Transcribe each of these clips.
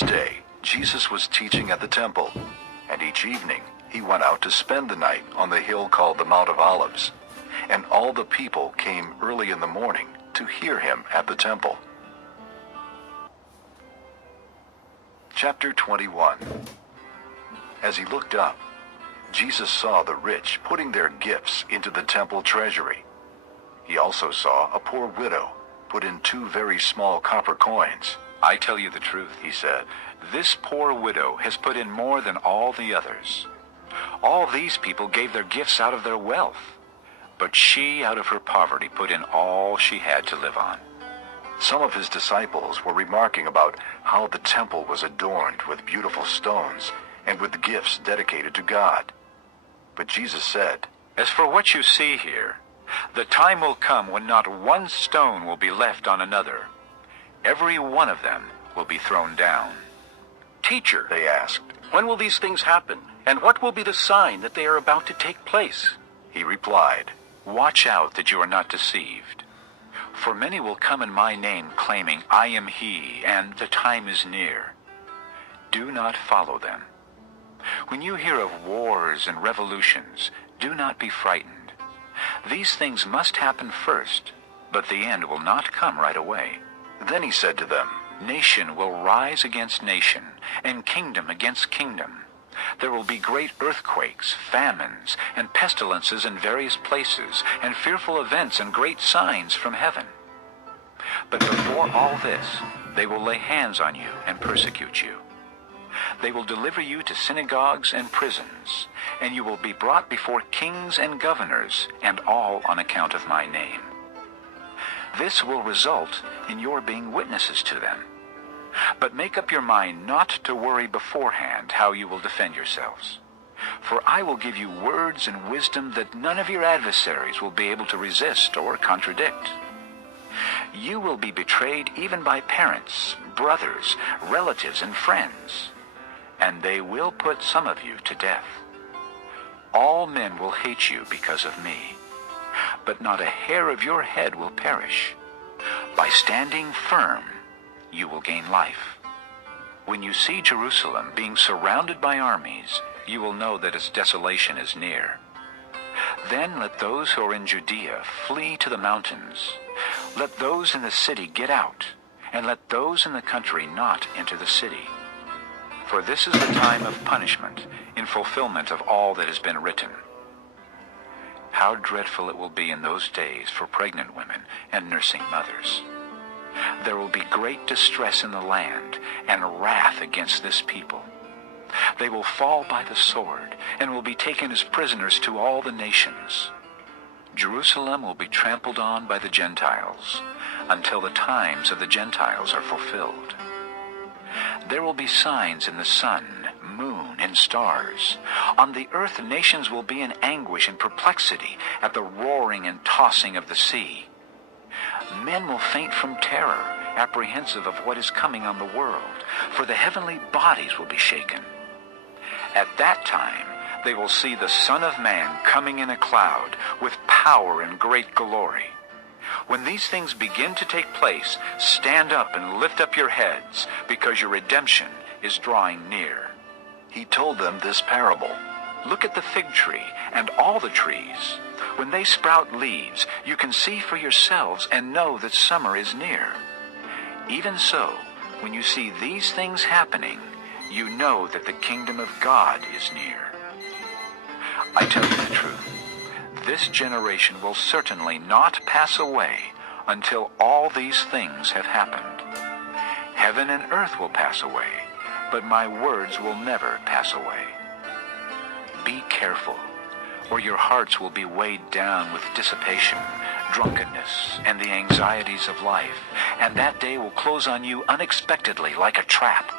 Each day, Jesus was teaching at the temple, and each evening he went out to spend the night on the hill called the Mount of Olives. And all the people came early in the morning to hear him at the temple. Chapter 21. As he looked up, Jesus saw the rich putting their gifts into the temple treasury. He also saw a poor widow put in 2 very small copper coins. "I tell you the truth," he said, "this poor widow has put in more than all the others. All these people gave their gifts out of their wealth, but she, out of her poverty, put in all she had to live on." Some of his disciples were remarking about how the temple was adorned with beautiful stones and with gifts dedicated to God. But Jesus said, "As for what you see here, the time will come when not one stone will be left on another. Every one of them will be thrown down." "Teacher," they asked. "when will these things happen? And what will be the sign that they are about to take place?" He replied, "Watch out that you are not deceived. For many will come in my name, claiming, 'I am he,' and 'the time is near.' Do not follow them. When you hear of wars and revolutions, do not be frightened. These things must happen first, but the end will not come right away." Then he said to them, "Nation will rise against nation, and kingdom against kingdom. There will be great earthquakes, famines, and pestilences in various places, and fearful events and great signs from heaven. But before all this, they will lay hands on you and persecute you. They will deliver you to synagogues and prisons, and you will be brought before kings and governors, and all on account of my name. This will result in your being witnesses to them. But make up your mind not to worry beforehand how you will defend yourselves. For I will give you words and wisdom that none of your adversaries will be able to resist or contradict. You will be betrayed even by parents, brothers, relatives, and friends, and they will put some of you to death. All men will hate you because of me, but not a hair of your head will perish. By standing firm, you will gain life. When you see Jerusalem being surrounded by armies, you will know that its desolation is near. Then let those who are in Judea flee to the mountains. Let those in the city get out, and let those in the country not enter the city. For this is the time of punishment, in fulfillment of all that has been written. How dreadful it will be in those days for pregnant women and nursing mothers. There will be great distress in the land and wrath against this people. They will fall by the sword and will be taken as prisoners to all the nations. Jerusalem will be trampled on by the Gentiles until the times of the Gentiles are fulfilled. There will be signs in the sun, moon, and stars. On the earth nations will be in anguish and perplexity at the roaring and tossing of the sea. Men will faint from terror, apprehensive of what is coming on the world, for the heavenly bodies will be shaken. At that time they will see the Son of Man coming in a cloud with power and great glory. When these things begin to take place, stand up and lift up your heads, because your redemption is drawing near." He told them this parable. Look at the fig tree and all the trees. When they sprout leaves, you can see for yourselves and know that summer is near. Even so, when you see these things happening, you know that the kingdom of God is near. I tell you the truth, this generation will certainly not pass away until all these things have happened. Heaven and earth will pass away, but my words will never pass away. Be careful, or your hearts will be weighed down with dissipation, drunkenness, and the anxieties of life, and that day will close on you unexpectedly like a trap.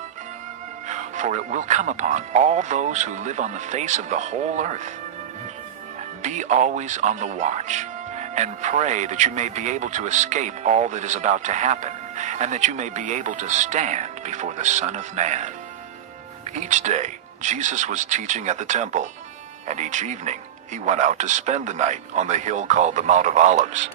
For it will come upon all those who live on the face of the whole earth. Be always on the watch, and pray that you may be able to escape all that is about to happen, and that you may be able to stand before the Son of Man. Each day, Jesus was teaching at the temple, and each evening he went out to spend the night on the hill called the Mount of Olives.